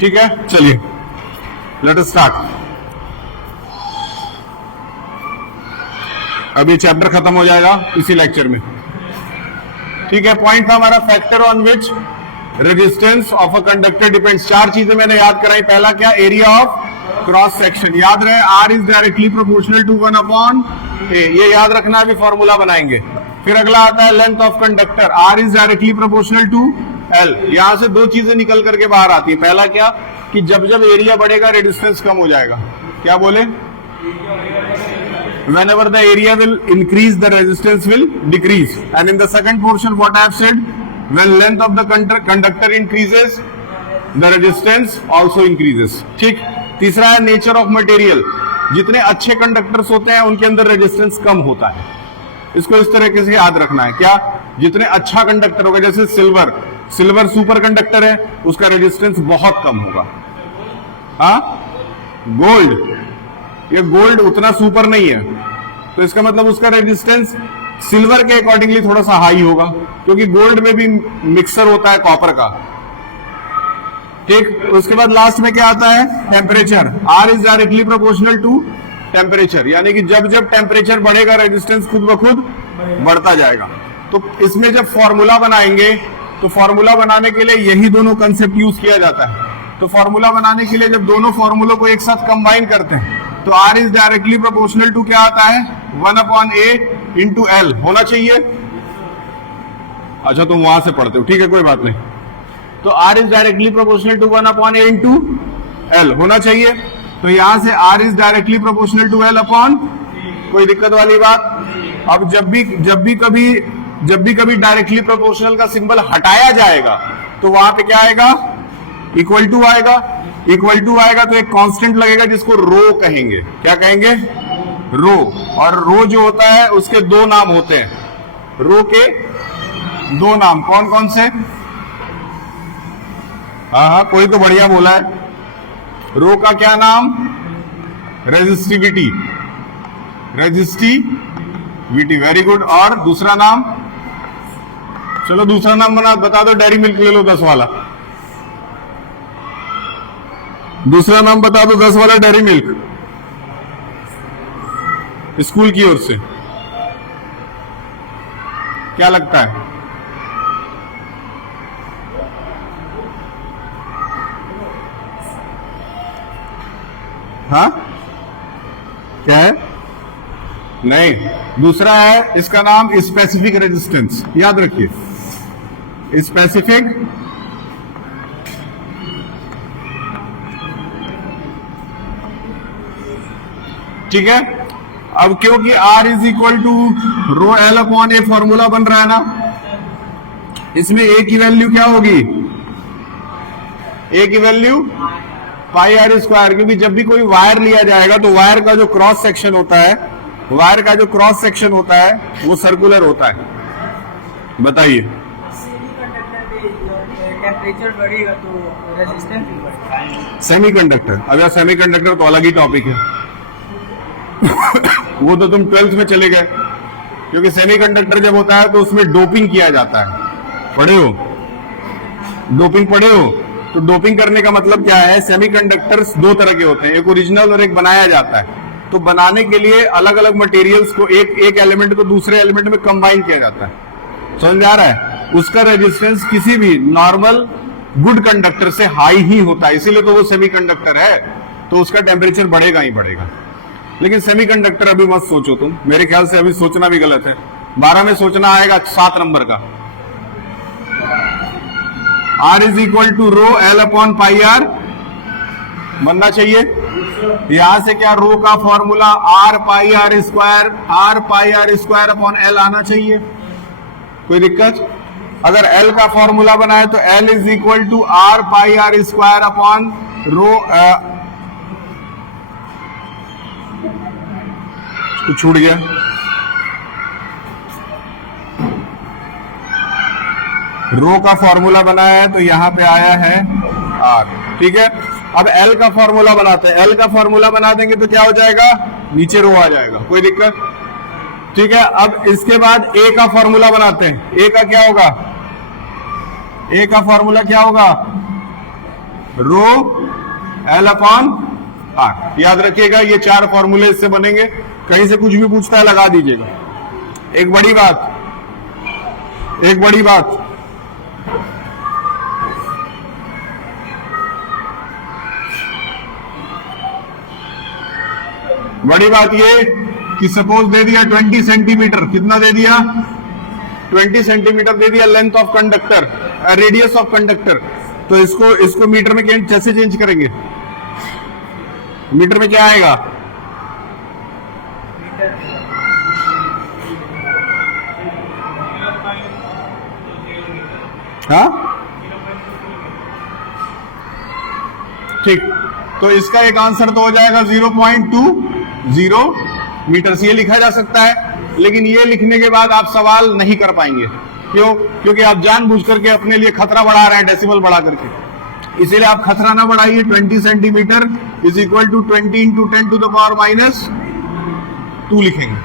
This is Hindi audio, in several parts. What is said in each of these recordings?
ठीक है, चलिए लेट अस स्टार्ट। अभी चैप्टर खत्म हो जाएगा इसी लेक्चर में। ठीक है, पॉइंट था हमारा factor on which resistance of a conductor depends. चार चीजें मैंने याद कराई। पहला क्या, एरिया ऑफ क्रॉस सेक्शन। याद रहे R is directly proportional to 1/a, ये याद रखना, अभी फॉर्मूला बनाएंगे। फिर अगला आता है length of conductor, R is directly proportional to L. यहां से दो चीजें निकल करके बाहर आती है। पहला क्या कि जब जब एरिया बढ़ेगा रेजिस्टेंस कम हो जाएगा। क्या बोले, whenever the area will increase the resistance will decrease, and in the second portion what I have said, when length of the conductor increases the resistance also increases। ठीक। तीसरा है नेचर ऑफ मटेरियल, जितने अच्छे कंडक्टर्स होते हैं उनके अंदर रेजिस्टेंस कम होता है। इसको इस तरीके से याद रखना है। क्या, जितने अच्छा कंडक्टर होगा, जैसे सिल्वर सुपर कंडक्टर है, उसका रेजिस्टेंस बहुत कम होगा। हाँ, ये गोल्ड उतना सुपर नहीं है, तो इसका मतलब उसका रेजिस्टेंस सिल्वर के अकॉर्डिंगली थोड़ा सा हाई होगा, क्योंकि गोल्ड में भी मिक्सर होता है कॉपर का। ठीक। उसके बाद लास्ट में क्या आता है, temperature. R is directly proportional to temperature, यानी कि जब जब टेम्परेचर बढ़ेगा रेजिस्टेंस खुद ब खुद बढ़ता जाएगा। तो इसमें जब फॉर्मूला बनाएंगे तो फॉर्मूला बनाने के लिए यही दोनों कंसेप्ट यूज किया जाता है। तो फॉर्मूला बनाने के लिए जब दोनों फॉर्मूलों को एक साथ कंबाइन करते हैं तो R is directly proportional to क्या आता है, 1/a इंटू एल होना चाहिए। अच्छा, तुम वहां से पढ़ते हो, ठीक है, कोई बात नहीं। तो R is directly proportional to 1/a into L होना चाहिए। तो यहां से R is directly proportional to L upon, कोई दिक्कत वाली बात। अब जब भी कभी डायरेक्टली प्रोपोर्शनल का सिंबल हटाया जाएगा तो वहां पे क्या आएगा, इक्वल टू आएगा। इक्वल टू आएगा तो एक कांस्टेंट लगेगा जिसको रो कहेंगे। क्या कहेंगे, रो। और रो जो होता है उसके दो नाम होते हैं। रो के दो नाम कौन कौन से, हाँ, कोई तो बढ़िया बोला है। रो का क्या नाम, रेजिस्टिविटी, वेरी गुड। और दूसरा नाम, चलो दूसरा नाम बता दो, डेयरी मिल्क ले लो 10 वाला। दूसरा नाम बता दो 10 वाला डेयरी मिल्क, स्कूल की ओर से। क्या लगता है, हाँ, क्या है, नहीं, दूसरा है, इसका नाम स्पेसिफिक रेजिस्टेंस। याद रखिए, स्पेसिफिक ठीक है। अब क्योंकि R is equal to rho L upon A formula बन रहा है ना, इसमें A की वैल्यू क्या होगी, A की वैल्यू पाई आर स्क्वायर। क्योंकि जब भी कोई वायर लिया जाएगा तो वायर का जो क्रॉस सेक्शन होता है वो सर्कुलर होता है। बताइए, टेम्परेचर बढ़ेगा तो रेजिस्टेंस भी बढ़ेगा। सेमीकंडक्टर, अब यार सेमीकंडक्टर तो अलग ही टॉपिक है वो तो तुम 12th में चले गए, क्योंकि सेमीकंडक्टर जब होता है तो उसमें डोपिंग किया जाता है। पढ़े हो, डोपिंग पढ़े हो? तो डोपिंग करने का मतलब क्या है, सेमीकंडक्टर्स दो तरह के होते हैं, एक ओरिजिनल और एक बनाया जाता है। तो बनाने के लिए अलग अलग मटेरियल्स को एक एलिमेंट को दूसरे एलिमेंट में कंबाइन किया जाता है। समझ आ रहा है? उसका रेजिस्टेंस किसी भी नॉर्मल गुड कंडक्टर से हाई ही होता है, इसीलिए तो वो सेमीकंडक्टर है, तो उसका टेम्परेचर बढ़ेगा ही बढ़ेगा। लेकिन सेमीकंडक्टर अभी मत सोचो तुम, मेरे ख्याल से अभी सोचना भी गलत है। 12 में सोचना आएगा 7 नंबर का। R is equal to rho L upon pi R बनना चाहिए। यहां से क्या, रो का formula R pi R square upon L आना चाहिए। कोई दिक्कत? अगर एल का फॉर्मूला बनाए तो L is equal to R pi R square upon rho, तो छूट गया, रो का फॉर्मूला बनाया है तो यहां पे आया है आर। ठीक है, अब एल का फॉर्मूला बनाते हैं। एल का फॉर्मूला बना देंगे तो क्या हो जाएगा, नीचे रो आ जाएगा। कोई दिक्कत? ठीक है, अब इसके बाद ए का फॉर्मूला बनाते हैं। ए का क्या होगा, ए का फॉर्मूला क्या होगा, रो एल अपॉन आर। याद रखिएगा ये 4 फॉर्मूले इससे बनेंगे। कहीं से कुछ भी पूछता है लगा दीजिएगा। एक बड़ी बात ये कि सपोज दे दिया 20 सेंटीमीटर, कितना दे दिया 20 सेंटीमीटर दे दिया length of conductor, radius of conductor. तो इसको मीटर में कैसे चेंज करेंगे? मीटर में क्या आएगा? हाँ ठीक, तो इसका एक आंसर तो हो जाएगा 0.20 मीटर से। ये लिखा जा सकता है, लेकिन ये लिखने के बाद आप सवाल नहीं कर पाएंगे। क्यों? क्योंकि आप जानबूझ करके अपने लिए खतरा बढ़ा रहे हैं, डेसिमल बढ़ा करके। इसीलिए आप खतरा ना बढ़ाइए। 20 centimetre is equal to 20 into 10⁻⁻2 लिखेंगे।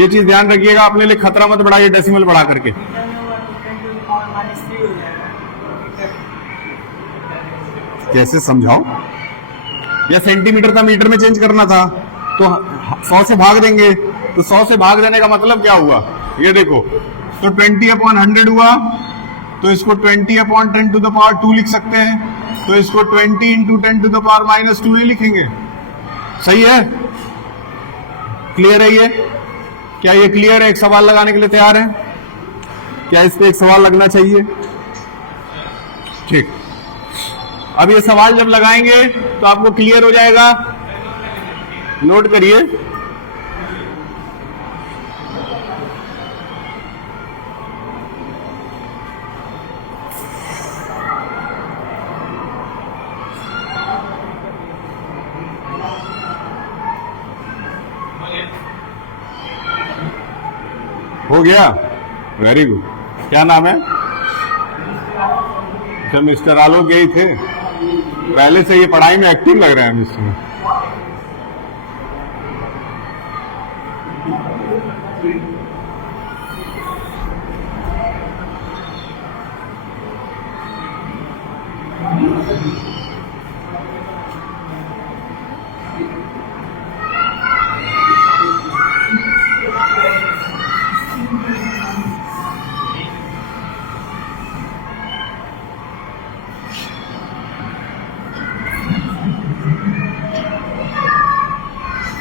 ये चीज ध्यान रखिएगा, अपने लिए खतरा मत बढ़ाइए डेसिमल बढ़ा करके। कैसे समझाओ? या सेंटीमीटर था, मीटर में चेंज करना था तो 100 से भाग देंगे। तो 100 से भाग देने का मतलब क्या हुआ? ये देखो, तो 20/100 हुआ, तो इसको 20/10⁻2 लिख सकते हैं। तो इसको 20 इंटू 10⁻⁻2 ही लिखेंगे। सही है? क्लियर है ये? क्या ये क्लियर है? एक सवाल लगाने के लिए तैयार है? क्या इस पे एक सवाल लगना चाहिए? ठीक, अब ये सवाल जब लगाएंगे तो आपको क्लियर हो जाएगा। नोट करिए, हो गया? Very good. क्या नाम है? अच्छा, मिस्टर आलोक यही थे। पहले से ये पढ़ाई में एक्टिव लग रहा है mister.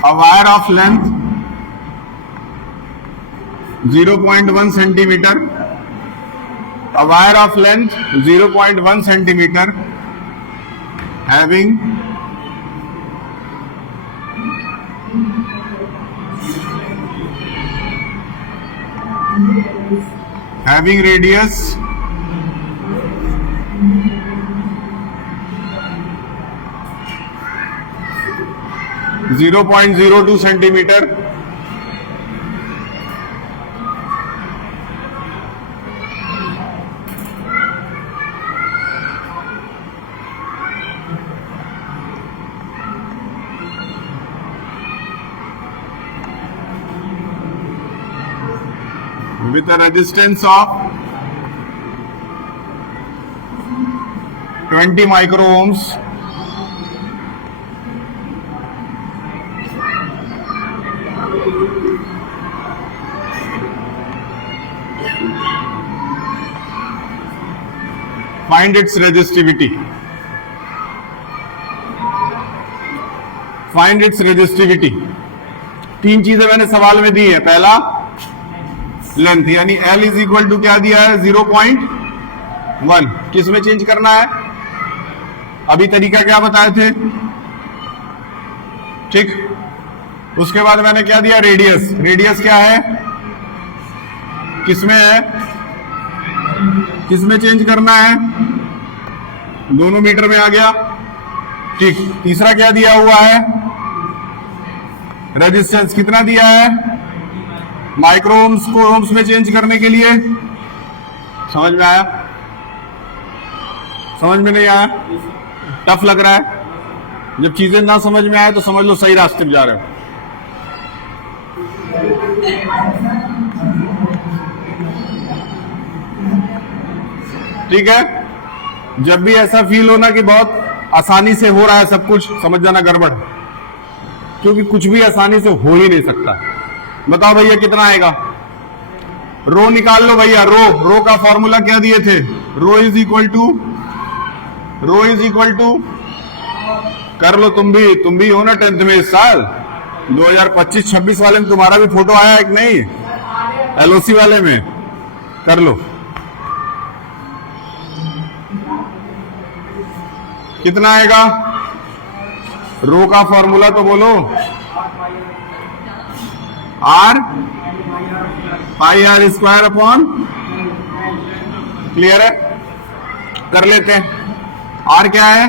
A wire of length 0.1 centimeter. A wire of length 0.1 centimeter having radius 0.02 centimetre with a resistance of 20 micro ohms find its resistivity. Find its resistivity. 3 चीजें मैंने सवाल में दी है। पहला लेंथ, यानी L इज इक्वल टू क्या दिया है? 0.1। किस में चेंज करना है? अभी तरीका क्या बताए थे? ठीक, उसके बाद मैंने क्या दिया? रेडियस। रेडियस क्या है? किसमें है? किसमें चेंज करना है? दोनों मीटर में आ गया। ठीक, तीसरा क्या दिया हुआ है? रेजिस्टेंस कितना दिया है? माइक्रो ओम्स को ओम्स में चेंज करने के लिए। समझ में आया? समझ में नहीं आया? टफ लग रहा है? जब चीजें ना समझ में आए तो समझ लो सही रास्ते पे जा रहे हो। ठीक है, जब भी ऐसा फील हो ना कि बहुत आसानी से हो रहा है सब कुछ, समझ जाना गड़बड़, क्योंकि कुछ भी आसानी से हो ही नहीं सकता। बताओ भैया कितना आएगा? रो निकाल लो भैया। रो का फॉर्मूला क्या दिए थे? रो इज इक्वल टू, कर लो तुम भी हो ना 10th में इस साल। 2025-26 वाले में तुम्हारा भी फोटो आया है कि नहीं? एलओसी वाले में कर लो। कितना आएगा? रो का फॉर्मूला तो बोलो। R pi R square upon, clear है? कर लेते हैं। आर क्या है?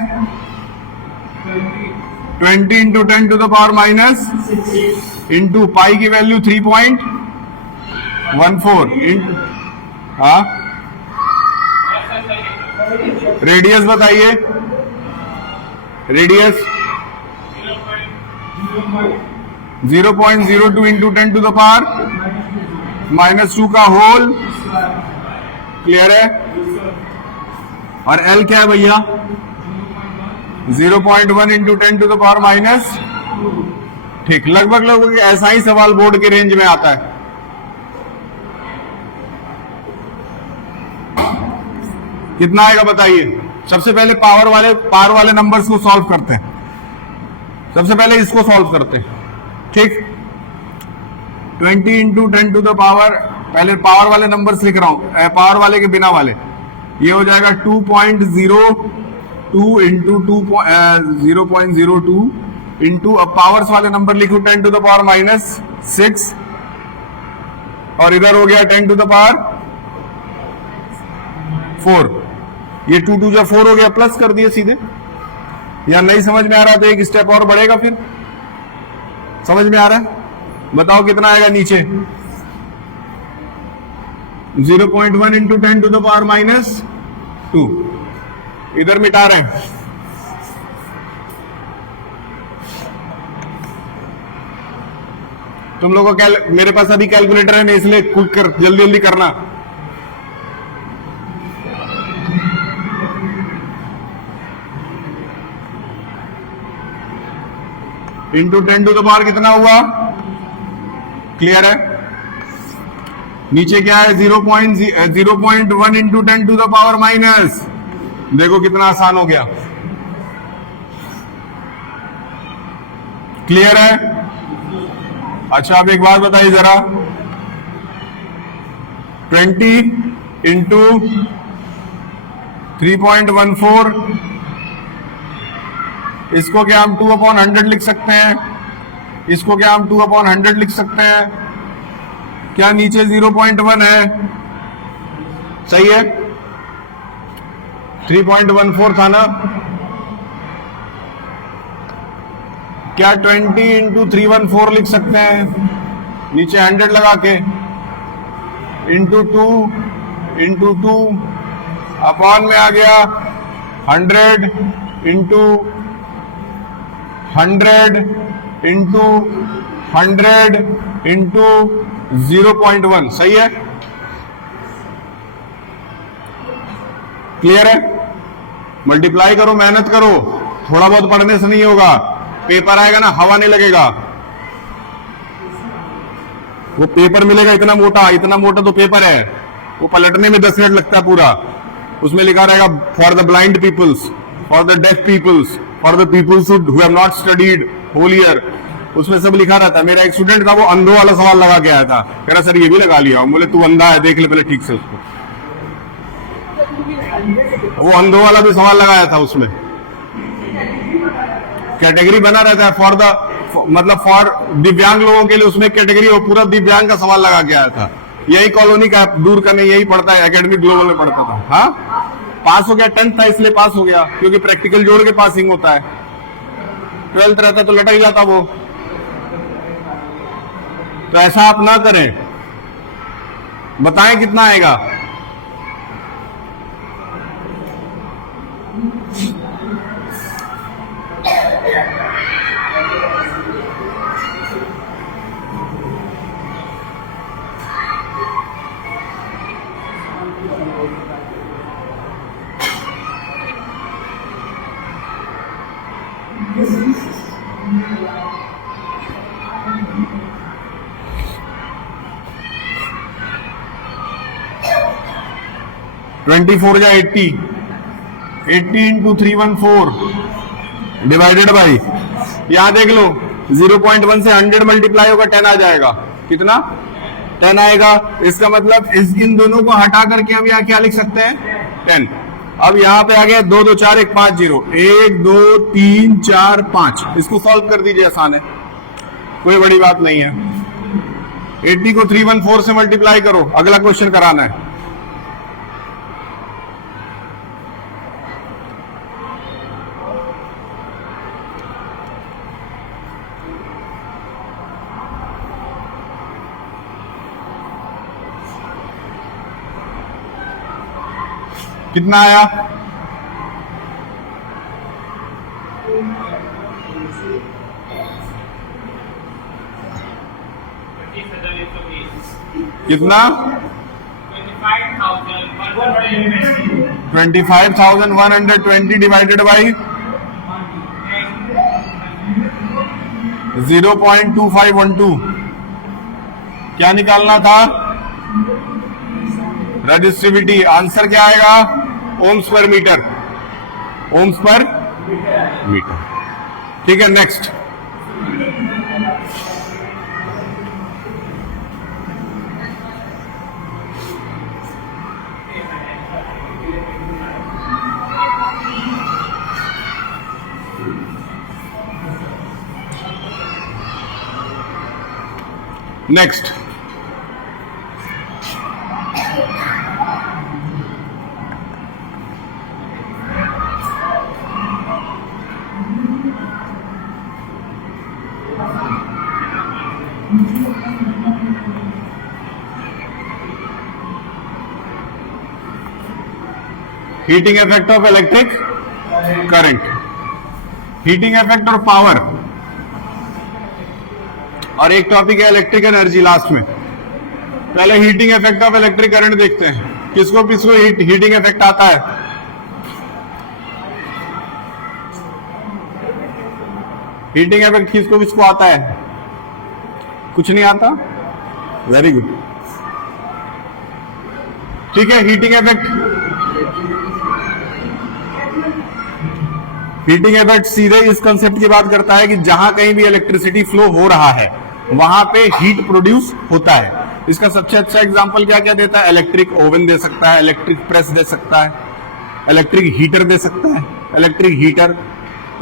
20 into 10 to the power minus into pi की वैल्यू 3.14 इंटू, हाँ रेडियस बताइए। Radius 0.02 into 10 to the power -2 का होल, क्लियर है? और एल क्या है भैया? 0.1 into 10 to the power minus, ठीक, लगभग ऐसा ही सवाल बोर्ड के रेंज में आता है। कितना आएगा बताइए? सबसे पहले पावर वाले नंबर्स को सॉल्व करते हैं। सबसे पहले इसको सॉल्व करते हैं, ठीक। 20 इंटू 10 टू द पावर, पहले पावर वाले नंबर्स लिख रहा हूं, पावर वाले के बिना वाले। ये हो जाएगा 2.02 इंटू 0.02 इंटू, अब पावर्स वाले नंबर लिखो 10 टू द पावर माइनस 6, और इधर हो गया 10 टू द पावर 4। ये 2 2 जा 4 हो गया, प्लस कर दिए सीधे। या नहीं समझ में आ रहा तो एक स्टेप और बढ़ेगा, फिर समझ में आ रहा है? बताओ कितना आएगा नीचे? 0.1 into 10 to the power minus 2, इधर मिटा रहे हैं। तुम लोगों को मेरे पास अभी कैलकुलेटर है नहीं, इसलिए क्विक कर, जल्दी जल्दी करना। इंटू 10 टू द पावर कितना हुआ? क्लियर है? नीचे क्या है? 0.1 into 10 to the power minus, देखो कितना आसान हो गया। क्लियर है? अच्छा अब एक बात बताइए जरा, 20 इंटू 3.14, इसको क्या हम 2/100 लिख सकते हैं? इसको क्या हम 2/100 लिख सकते हैं? क्या नीचे 0.1 है? सही है, 3.14 था ना? क्या 20 इंटू 314 लिख सकते हैं? नीचे 100 लगा के, इंटू 2 अपॉन में आ गया 100 इंटू 100 इंटू 100 इंटू 0.1, सही है? क्लियर है? मल्टीप्लाई करो, मेहनत करो, थोड़ा बहुत पढ़ने से नहीं होगा। पेपर आएगा ना, हवा नहीं लगेगा। वो पेपर मिलेगा इतना मोटा तो पेपर है, वो पलटने में 10 मिनट लगता है पूरा। उसमें लिखा रहेगा for the blind peoples, for the deaf peoples, for the peoples who have not studied whole year, उसमें सब लिखा रहता है। मेरा एक स्टूडेंट था, वो अंधों वाला सवाल लगा के आया था, कह रहा सर ये भी लगा लिया। बोले तू अंधा है, देख ले पहले ठीक से उसको। वो अंधों वाला भी सवाल लगाया था, उसमें कैटेगरी बना रहता है फॉर द, मतलब फॉर दिव्यांग लोगों के लिए, उसमें कैटेगरी वो पूरा दिव्यांग का सवाल लगा के आया था। यही कॉलोनी का दूर करने यही पढ़ता है, एकेडमिक ग्लोबल में पढ़ता था। हाँ पास हो गया, 10th था इसलिए पास हो गया, क्योंकि प्रैक्टिकल जोड़ के पासिंग होता है। 12th रहता तो लटक जाता वो। तो ऐसा आप ना करें। बताएं कितना आएगा? ट्वेंटी फोर या 80, 80 इंटू 314 डिवाइडेड बाई, यहां देख लो 0.1 से 100 मल्टीप्लाई होगा 10 आ जाएगा। कितना? 10 आएगा। इसका मतलब इन दोनों को हटा करके हम यहाँ क्या लिख सकते हैं? 10। अब यहां पे आ गया 2 2 4 1 5 0, 1 2 3 4 5। इसको सॉल्व कर दीजिए, आसान है, कोई बड़ी बात नहीं है। 80 को 314 से मल्टीप्लाई करो, अगला क्वेश्चन कराना है। कितना आया? कितना? 25,120 डिवाइडेड बाई 0.2512। क्या निकालना था? रजिस्टिविटी। आंसर क्या आएगा? ओम्स पर मीटर, ओम्स पर मीटर। ठीक है, next. Next, heating effect of electric current, heating effect और पावर, और एक टॉपिक है इलेक्ट्रिक एनर्जी लास्ट में। पहले heating effect of electric current देखते हैं। किसको किसको हीटिंग इफेक्ट आता है? हीटिंग इफेक्ट किसको किसको आता है? कुछ नहीं आता? Very good. ठीक है, हीटिंग इफेक्ट, हीटिंग इफेक्ट सीधे इस कंसेप्ट की बात करता है कि जहां कहीं भी इलेक्ट्रिसिटी फ्लो हो रहा है वहां पे हीट प्रोड्यूस होता है। इसका सबसे अच्छा एग्जांपल क्या क्या देता है? इलेक्ट्रिक ओवन दे सकता है, इलेक्ट्रिक प्रेस दे सकता है, इलेक्ट्रिक हीटर दे सकता है। इलेक्ट्रिक हीटर,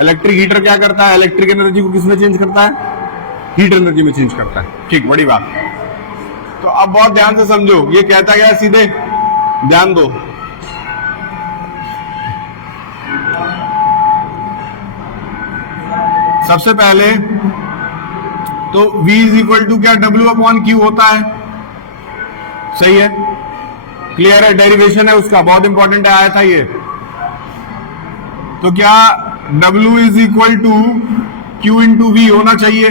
इलेक्ट्रिक हीटर क्या करता है? इलेक्ट्रिक एनर्जी को किसमें चेंज करता है? हीट एनर्जी में चेंज करता है। ठीक, बड़ी बात। तो अब बहुत ध्यान से समझो, ये कहता गया सीधे, ध्यान दो। सबसे पहले तो V इज इक्वल टू क्या? W/Q होता है। सही है, क्लियर है, डेरिवेशन है उसका, बहुत इंपॉर्टेंट है, आया था ये। तो क्या W is equal to Q into V होना चाहिए?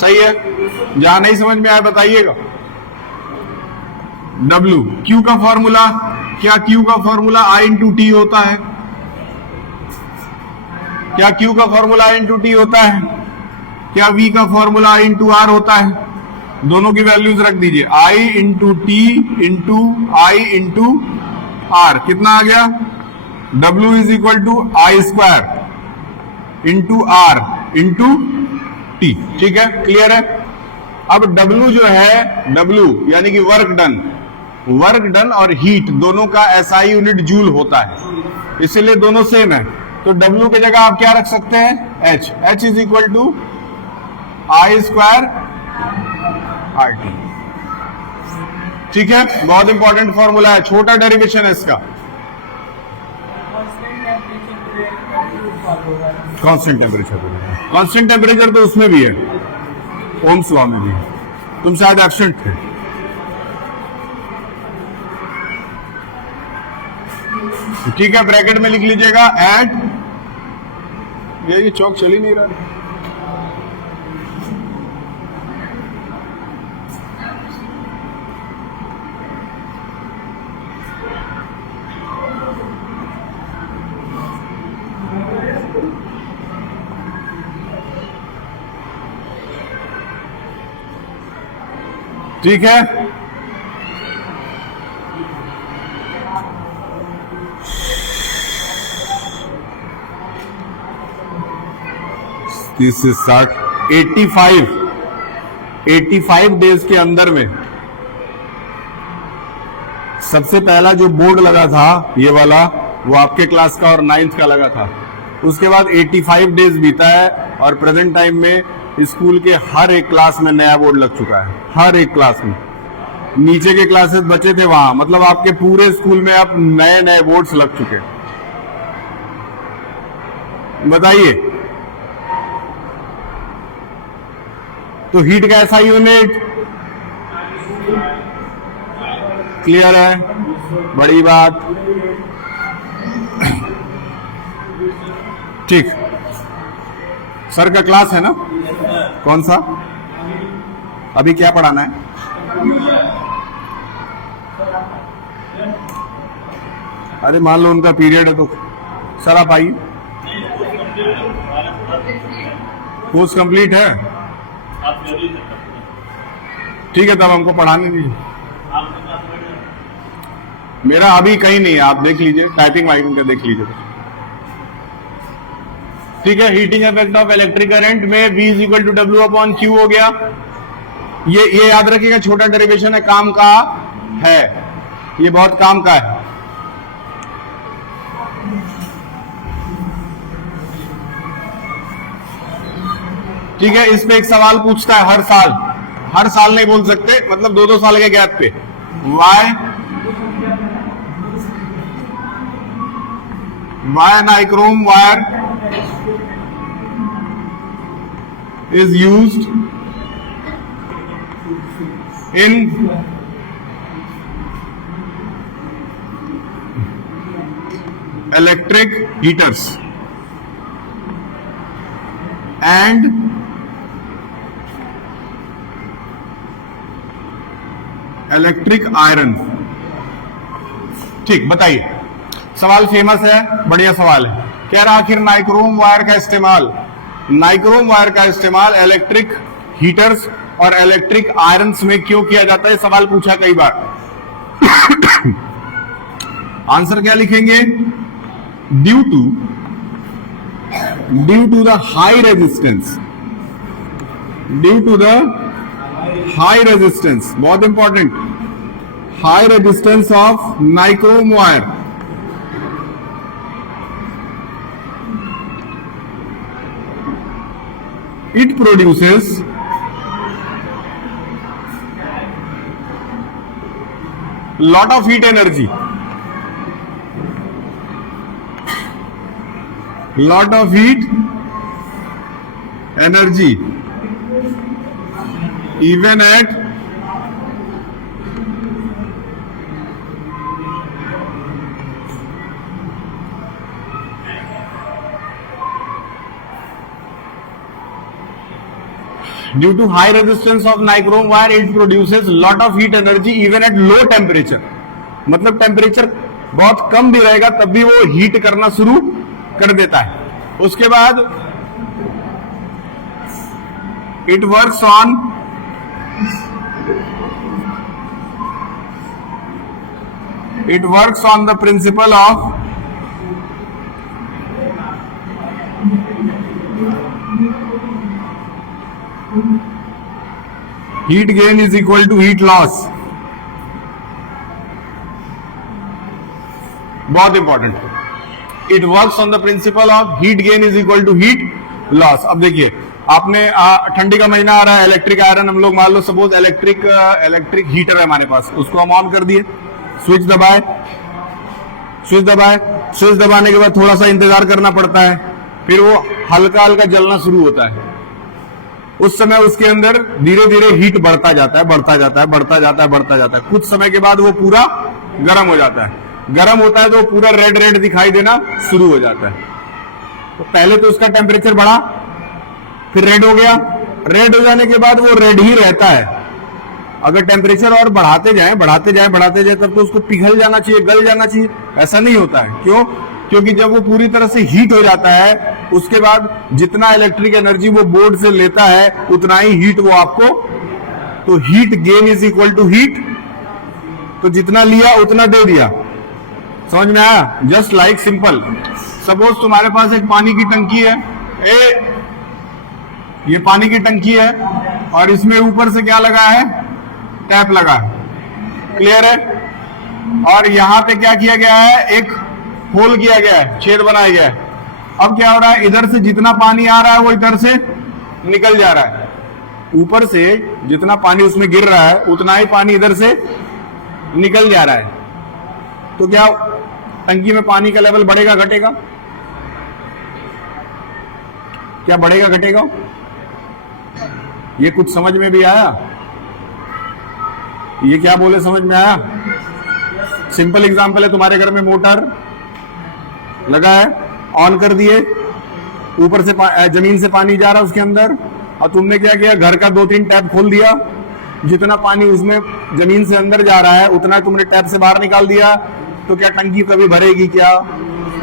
सही है, जहां नहीं समझ में आया बताइएगा। W, Q का फॉर्मूला क्या? Q का फॉर्मूला I इंटू टी होता है। क्या Q का फॉर्मूला I इंटू टी होता है? क्या V का फॉर्मूला I इंटू आर होता है? दोनों की वैल्यूज रख दीजिए, I into T into I into R. कितना आ गया? W is equal to I square into R into T. ठीक है, क्लियर है। अब W जो है, W यानी कि वर्क डन, वर्क डन और हीट दोनों का SI यूनिट जूल होता है, इसीलिए दोनों सेम है। तो W की जगह आप क्या रख सकते हैं? H। H is equal to I square R T. ठीक है, बहुत इंपॉर्टेंट फॉर्मूला है, छोटा डेरिवेशन है इसका। कांस्टेंट टेम्परेचर, कांस्टेंट टेम्परेचर तो उसमें भी है, ओम्स लॉ में भी है। तुम शायद एब्सेंट थे। ठीक है, ब्रैकेट में लिख लीजिएगा एट, ये चौक चल ही नहीं रहा। ठीक है, तीस से 60, 85 डेज के अंदर में सबसे पहला जो बोर्ड लगा था ये वाला, वो आपके क्लास का और 9th का लगा था। उसके बाद 85 डेज बीता है और प्रेजेंट टाइम में स्कूल के हर एक क्लास में नया बोर्ड लग चुका है, हर एक क्लास में। नीचे के क्लासेस बचे थे वहां, मतलब आपके पूरे स्कूल में अब नए नए बोर्ड्स लग चुके हैं। बताइए, तो हीट का ऐसा यूनिट क्लियर है, बड़ी बात। ठीक, सर का क्लास है ना? कौन सा? अभी क्या पढ़ाना है? अरे मान लो उनका पीरियड है तो सर आप आइए। कोर्स कंप्लीट है, ठीक है, तब हमको पढ़ाने दीजिए। मेरा अभी कहीं नहीं है, आप देख लीजिए, टाइपिंग वाइपिंग का देख लीजिए। ठीक है, heating effect of electric current में V is equal to W/Q हो गया। ये याद रखिएगा, छोटा डेरिवेशन है, काम का है, ये बहुत काम का है। ठीक है, इस पे एक सवाल पूछता है हर साल नहीं बोल सकते, मतलब 2-2 साल के गैप पे। Why nichrome wire is used in electric heaters and electric iron। ठीक, बताइए, सवाल फेमस है, बढ़िया सवाल है। कह रहा आखिर नाइक्रोम वायर का इस्तेमाल इलेक्ट्रिक हीटर्स और इलेक्ट्रिक आयरन्स में क्यों किया जाता है? सवाल पूछा कई बार। आंसर क्या लिखेंगे? Due to the high resistance, बहुत important, high resistance of nichrome wire, it produces lot of heat energy, even at due to high resistance of nichrome wire it produces lot of heat energy even at low temperature। मतलब टेम्परेचर बहुत कम भी रहेगा तब भी वो हीट करना शुरू कर देता है। उसके बाद it works on the principle of heat gain is equal to heat loss। बहुत important, it works on the principle of heat gain is equal to heat loss. अब देखिए, आपने ठंडी का महीना आ रहा है, इलेक्ट्रिक आयरन हम लोग मान लो सपोज इलेक्ट्रिक हीटर है हमारे पास, उसको हम ऑन कर दिए, स्विच दबाए, स्विच दबाने के बाद थोड़ा सा इंतजार करना पड़ता है, फिर वो हल्का हल्का जलना शुरू होता है। उस समय उसके अंदर धीरे धीरे हीट बढ़ता जाता है। कुछ समय के बाद वो पूरा गर्म हो जाता है। गर्म होता है तो पूरा रेड दिखाई देना शुरू हो जाता है। तो पहले तो उसका टेम्परेचर बढ़ा, फिर रेड हो गया, रेड हो जाने के बाद वो रेड ही रहता है। अगर टेम्परेचर और बढ़ाते जाए तब तो उसको पिघल जाना चाहिए, गल जाना चाहिए, ऐसा नहीं होता है। क्यों? क्योंकि जब वो पूरी तरह से हीट हो जाता है, उसके बाद जितना इलेक्ट्रिक एनर्जी वो बोर्ड से लेता है उतना ही हीट वो आपको तो heat gain is equal to heat, तो जितना लिया उतना दे दिया। समझ में आया? Just like simple. सपोज तुम्हारे पास एक पानी की टंकी है, ये पानी की टंकी है और इसमें ऊपर से क्या लगा है? टैप लगा है। क्लियर है? और यहां पे क्या किया गया है? एक होल किया गया है, छेद बनाया गया है। अब क्या हो रहा है? इधर से जितना पानी आ रहा है वो इधर से निकल जा रहा है। ऊपर से जितना पानी उसमें गिर रहा है उतना ही पानी इधर से निकल जा रहा है। तो क्या टंकी में पानी का लेवल बढ़ेगा घटेगा? क्या बढ़ेगा घटेगा? ये कुछ समझ में भी आया? ये क्या बोले समझ में आया? सिंपल एग्जांपल है, तुम्हारे घर में मोटर लगा है, ऑन कर दिए, ऊपर से जमीन से पानी जा रहा है उसके अंदर, और तुमने क्या किया? घर का 2-3 टैप खोल दिया, जितना पानी उसमें जमीन से अंदर जा रहा है उतना तुमने टैप से बाहर निकाल दिया। तो क्या टंकी कभी भरेगी? क्या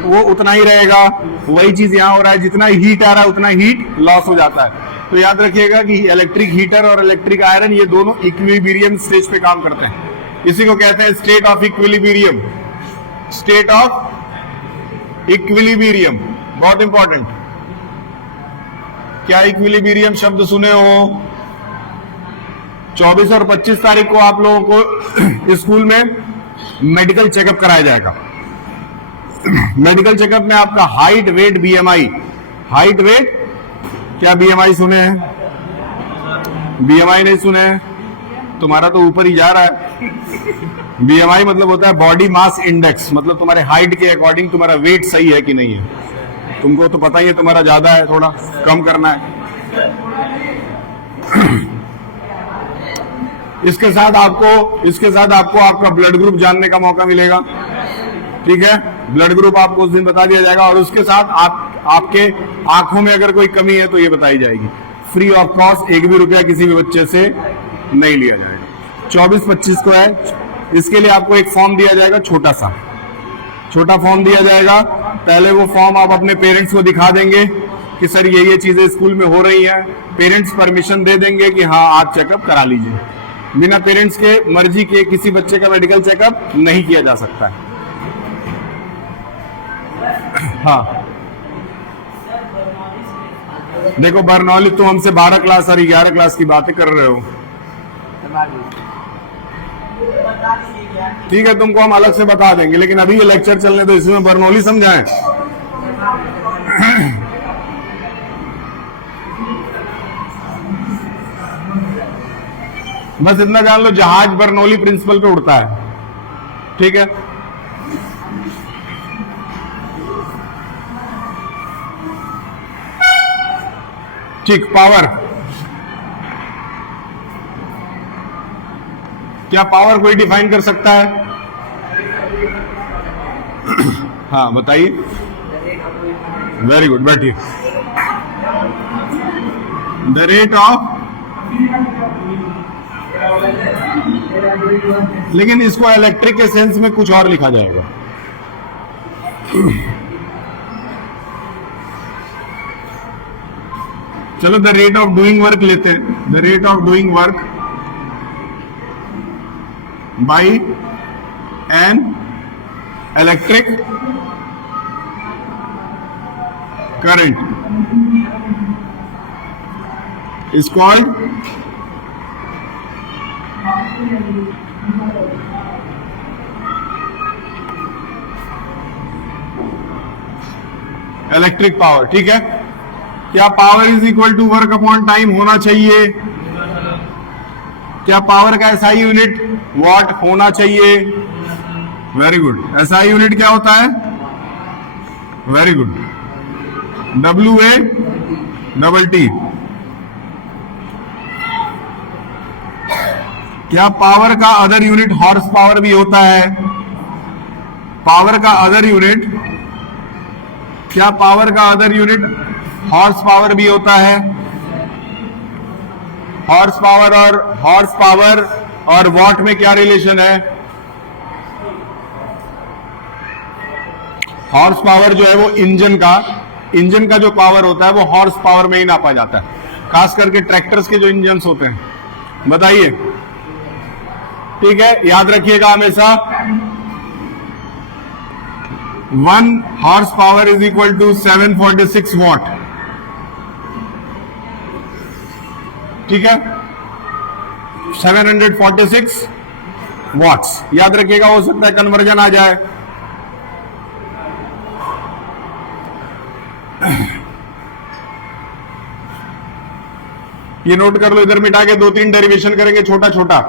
वो उतना ही रहेगा। वही चीज यहां हो रहा है, जितना हीट आ रहा है उतना हीट लॉस हो जाता है। तो याद रखिएगा कि इलेक्ट्रिक हीटर और इलेक्ट्रिक आयरन ये दोनों इक्विलिब्रियम स्टेज पे काम करते हैं। इसी को कहते हैं state of equilibrium. State of equilibrium बहुत इंपॉर्टेंट। क्या इक्विलिब्रियम शब्द सुने हो? 24 और 25 तारीख को आप लोगों को स्कूल में मेडिकल चेकअप कराया जाएगा। मेडिकल चेकअप में आपका height, weight, BMI. Height, weight, क्या बीएमआई सुने हैं? बीएमआई नहीं सुने हैं? तुम्हारा तो ऊपर ही जा रहा है। बीएमआई मतलब होता है बॉडी मास इंडेक्स, मतलब तुम्हारे हाइट के अकॉर्डिंग तुम्हारा वेट सही है कि नहीं है। तुमको तो पता ही है तुम्हारा ज्यादा है, थोड़ा कम करना है। इसके साथ आपको आपका ब्लड ग्रुप जानने का मौका मिलेगा। ठीक है, ब्लड ग्रुप आपको उस दिन बता दिया जाएगा, और उसके साथ आपके आंखों में अगर कोई कमी है तो ये बताई जाएगी। फ्री ऑफ कॉस्ट, एक भी रुपया किसी भी बच्चे से नहीं लिया जाएगा। 24-25 को है, इसके लिए आपको एक फॉर्म दिया जाएगा, छोटा फॉर्म दिया जाएगा। पहले वो फॉर्म आप अपने पेरेंट्स को दिखा देंगे कि सर ये चीजें स्कूल में हो रही हैं। पेरेंट्स परमिशन दे देंगे कि हाँ आप चेकअप करा लीजिए। बिना पेरेंट्स के मर्जी के किसी बच्चे का मेडिकल चेकअप नहीं किया जा सकता है। हाँ, देखो बर्नौली तो हमसे 12 क्लास और 11 क्लास की बातें कर रहे हो। ठीक है, तुमको हम अलग से बता देंगे, लेकिन अभी ये लेक्चर चलने तो इसमें बर्नौली समझाएं। बस इतना जान लो, जहाज बर्नौली प्रिंसिपल पे उड़ता है। ठीक है, ठीक। पावर, क्या पावर कोई डिफाइन कर सकता है? हाँ बताइए। वेरी गुड, बैठिए। द रेट ऑफ, लेकिन इसको इलेक्ट्रिक के सेंस में कुछ और लिखा जाएगा। चलो the rate of doing work लेते हैं। The rate of doing work by an electric current is called electric power. ठीक है, क्या power is equal to work upon time होना चाहिए? क्या पावर का एसआई यूनिट वॉट होना चाहिए? Very good. एसआई यूनिट क्या होता है? Very good, WA+T। क्या पावर का अदर यूनिट हॉर्स पावर भी होता है? पावर का अदर यूनिट, क्या पावर का अदर यूनिट हॉर्स पावर भी होता है? हॉर्स पावर और वॉट में क्या रिलेशन है? हॉर्स पावर जो है वो इंजन का जो पावर होता है वो हॉर्स पावर में ही नापा जाता है। खास करके ट्रैक्टर्स के जो इंजन्स होते हैं बताइए। ठीक है, याद रखिएगा हमेशा 1 horsepower is equal to 746 watt. ठीक है, 746 वॉट्स याद रखिएगा। हो सकता है कन्वर्जन आ जाए। ये नोट कर लो, इधर मिटा के 2-3 डेरिवेशन करेंगे छोटा छोटा।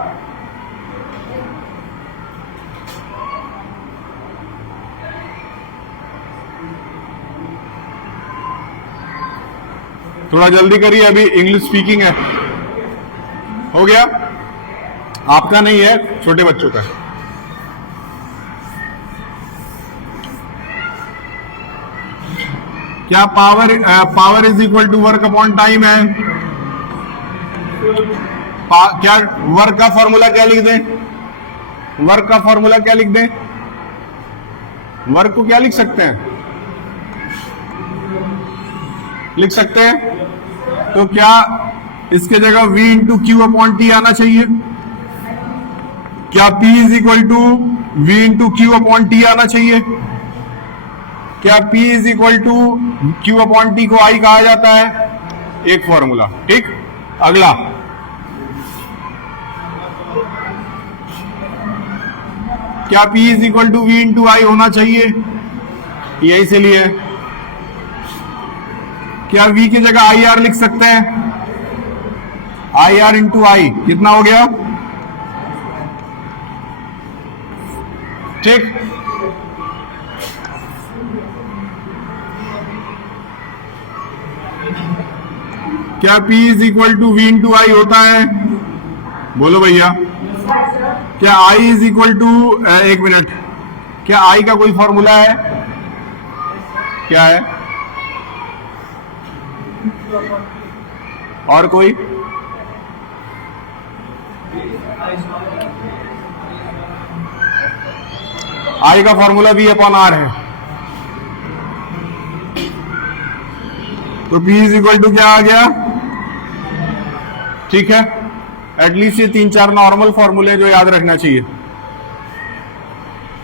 थोड़ा जल्दी करिए, अभी इंग्लिश स्पीकिंग है। हो गया? आपका नहीं है, छोटे बच्चों का। क्या power is equal to work upon time है? क्या वर्क का फॉर्मूला क्या लिख दें? वर्क का फॉर्मूला क्या लिख दें? वर्क को क्या लिख सकते हैं? लिख सकते हैं। तो क्या इसके जगह V into Q upon T आना चाहिए? क्या P is equal to V into Q upon T आना चाहिए? क्या P is equal to Q upon T को I कहा जाता है? एक फॉर्मूला। ठीक, अगला क्या P is equal to V into I होना चाहिए? यही से लिए। क्या V की जगह IR लिख सकते हैं? IR इंटू I कितना हो गया? ठीक, क्या P is equal to V into I होता है? बोलो भैया। क्या I इज इक्वल टू, एक मिनट, क्या I का कोई फॉर्मूला है? क्या है? और कोई? I का फॉर्मूला V अपॉन R है। तो P इज इक्वल टू क्या आ गया? ठीक है, एटलीस्ट ये 3-4 नॉर्मल फॉर्मूले जो याद रखना चाहिए।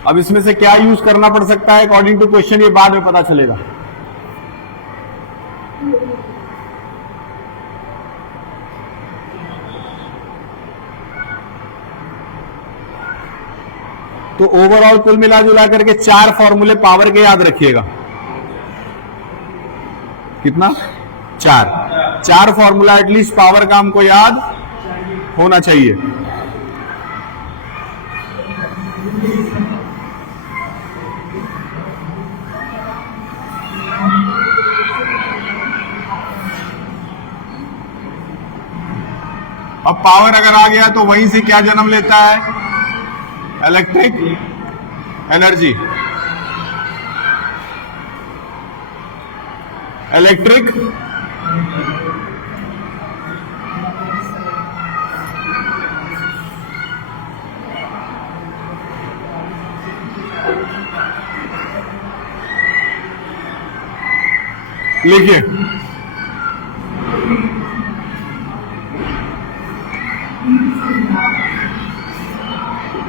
अब इसमें से क्या यूज करना पड़ सकता है अकॉर्डिंग टू क्वेश्चन, ये बाद में पता चलेगा। तो ओवरऑल कुल मिला जुला करके 4 फॉर्मूले पावर के याद रखिएगा। कितना? 4 फॉर्मूला एटलीस्ट पावर का हमको याद होना चाहिए। अब पावर अगर आ गया तो वहीं से क्या जन्म लेता है? Electric energy. इलेक्ट्रिक लिखिए,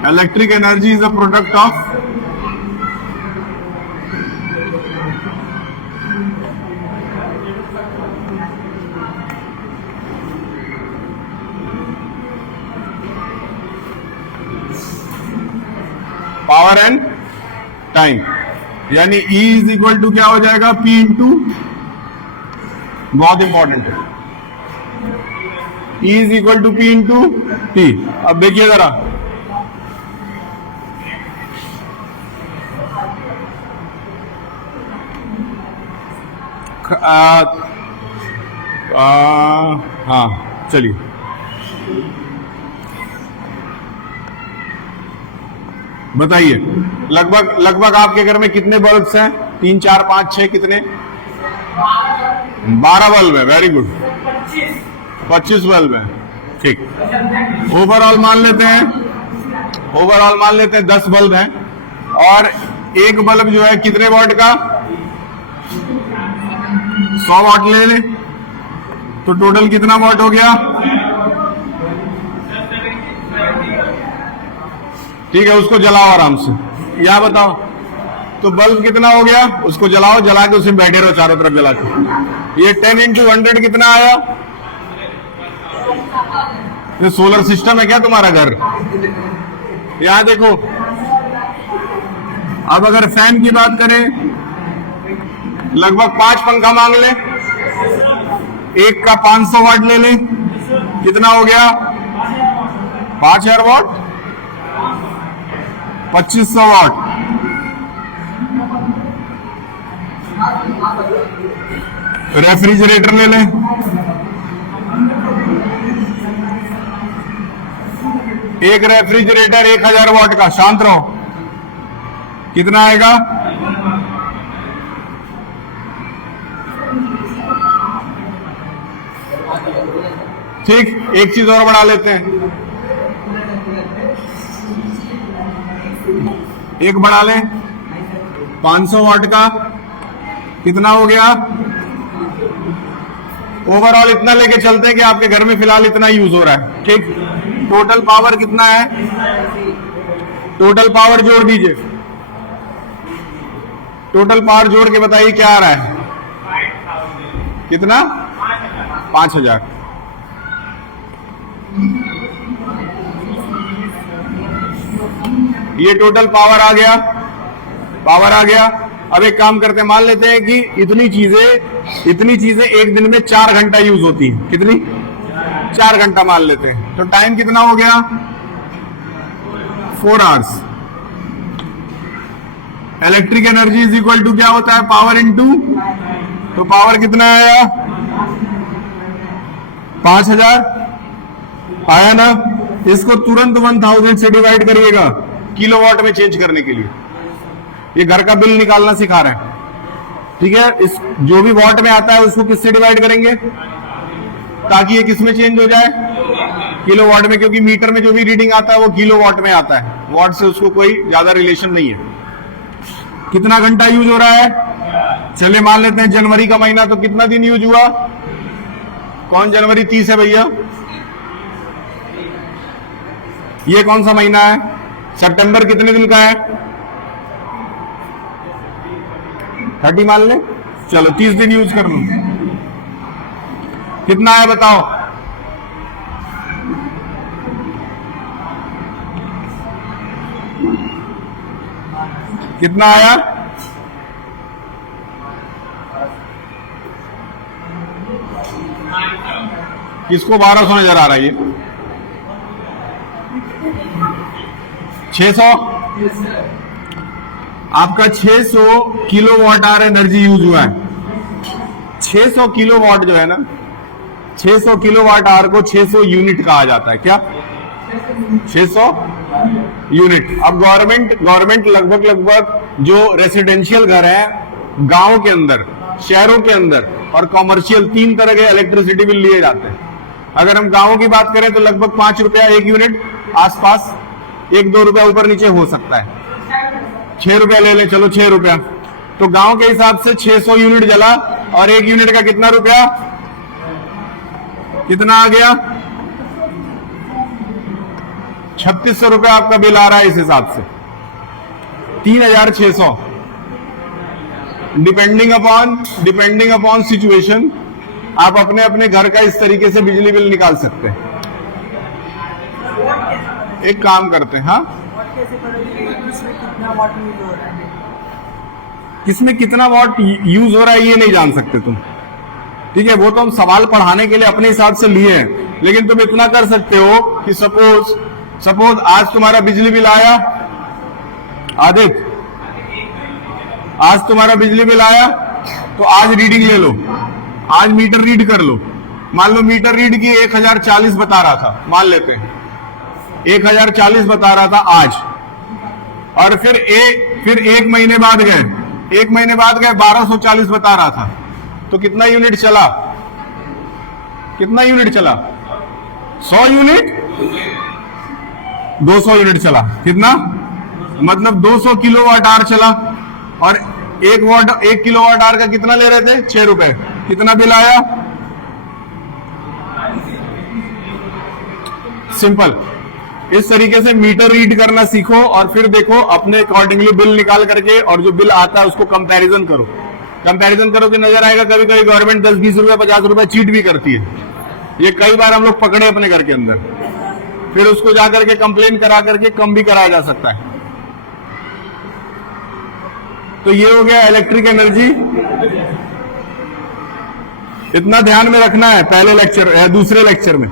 electric energy is a product of power and time. यानी E इज इक्वल टू क्या हो जाएगा? P इंटू, बहुत इंपॉर्टेंट है, E is equal to P into T। अब देखिए जरा, हाँ चलिए, बताइए लगभग आपके घर में कितने बल्ब्स हैं? 3, 4, 5, 6 कितने? 12 बल्ब है। वेरी गुड, 25 बल्ब है। ठीक, ओवरऑल मान लेते हैं 10 बल्ब हैं, और एक बल्ब जो है कितने वॉट का? 100 वॉट ले ले, तो टोटल कितना वॉट हो गया? ठीक है, उसको जलाओ आराम से। या बताओ, तो बल्ब कितना हो गया, उसको जलाओ, जला के उसमें बैठे रहो चारों तरफ जला के। ये 10 × 100 कितना आया? ये सोलर सिस्टम है क्या तुम्हारा घर? यहां देखो, अब अगर फैन की बात करें, लगभग 5 पंखा मांग ले, एक का 500 वाट ले ले, कितना हो गया? 5000 वाट, 2500 वाट। रेफ्रिजरेटर ले ले, एक रेफ्रिजरेटर 1000 वाट का, शांत रहो, कितना आएगा? ठीक, एक चीज और बढ़ा लेते हैं, एक बढ़ा ले, 500 वाट का, कितना हो गया? ओवरऑल इतना लेके चलते हैं कि आपके घर में फिलहाल इतना यूज हो रहा है। ठीक, टोटल पावर कितना है? टोटल पावर जोड़ दीजिए, टोटल पावर जोड़ के बताइए क्या आ रहा है? कितना? 5000। ये टोटल पावर आ गया, पावर आ गया। अब एक काम करते हैं, मान लेते हैं कि इतनी चीजें एक दिन में 4 घंटा यूज होती है। कितनी? 4 घंटा मान लेते हैं, तो टाइम कितना हो गया? 4 hours. Electric energy is equal to क्या होता है? पावर इनटू, तो पावर कितना आया? 5000 आया ना? इसको तुरंत 1000 से डिवाइड करिएगा किलोवाट में चेंज करने के लिए। ये घर का बिल निकालना सिखा रहे हैं, ठीक है? इस जो भी वॉट में आता है उसको किससे डिवाइड करेंगे ताकि ये किस में चेंज हो जाए? किलोवाट में, क्योंकि मीटर में जो भी रीडिंग आता है वो किलोवाट में आता है, वॉट से उसको कोई ज्यादा रिलेशन नहीं है। कितना घंटा यूज हो रहा है? चलिए मान लेते हैं जनवरी का महीना, तो कितना दिन यूज हुआ? कौन जनवरी 30 है भैया? ये कौन सा महीना है? सितंबर कितने दिन का है? 30 मान ले, चलो 30 दिन यूज कर लो। कितना है बताओ? कितना आया? किसको 1200 नजर आ रहा है? ये 600, आपका 600 किलोवाट आवर एनर्जी यूज हुआ है। 600 किलोवाट जो है ना, 600 किलोवाट आवर को 600 यूनिट कहा जाता है। क्या? 600 यूनिट। अब गवर्नमेंट लगभग जो रेसिडेंशियल घर है गांव के अंदर, शहरों के अंदर और कॉमर्शियल, 3 तरह के इलेक्ट्रिसिटी बिल लिए जाते हैं। अगर हम गांवों की बात करें तो लगभग 5 रुपया 1 यूनिट, आसपास 1-2 रुपया ऊपर नीचे हो सकता है। 6 रुपया ले ले, चलो 6 रुपया, तो गांव के हिसाब से 600 यूनिट जला, और 1 यूनिट का कितना रुपया? कितना आ गया? 3600 रुपया आपका बिल आ रहा है इस हिसाब से। 3600, डिपेंडिंग अपॉन सिचुएशन आप अपने अपने घर का इस तरीके से बिजली बिल निकाल सकते हैं। एक काम करते हैं, हाँ, किसमें कितना वाट यूज हो रहा है ये नहीं जान सकते तुम, ठीक है? वो तो हम सवाल पढ़ाने के लिए अपने हिसाब से लिए हैं, लेकिन तुम इतना कर सकते हो कि सपोज आज तुम्हारा बिजली बिल आया, आदिक आज तुम्हारा बिजली बिल आया, तो आज रीडिंग ले लो, आज मीटर रीड कर लो। मान लो मीटर रीड की 1040 बता रहा था, मान लेते हैं 1040 बता रहा था आज, और फिर एक महीने बाद गए 1240 बता रहा था, तो कितना यूनिट चला? कितना यूनिट चला? 100 यूनिट, 200 यूनिट चला। कितना? मतलब 200 किलोवाट आवर चला, और 1 किलोवाट आवर का कितना ले रहे थे? 6 रुपए। कितना बिल आया? सिंपल, इस तरीके से मीटर रीड करना सीखो और फिर देखो अपने अकॉर्डिंगली बिल निकाल करके और जो बिल आता है उसको कंपैरिजन करो। कंपैरिजन करो कि नजर आएगा कभी कभी गवर्नमेंट 10-20 रुपए 50 रुपए चीट भी करती है। ये कई बार हम लोग पकड़े अपने घर के अंदर, फिर उसको जाकर के कंप्लेन करा करके कम भी कराया जा सकता है। तो ये हो गया इलेक्ट्रिक एनर्जी। इतना ध्यान में रखना है पहले लेक्चर या दूसरे लेक्चर में।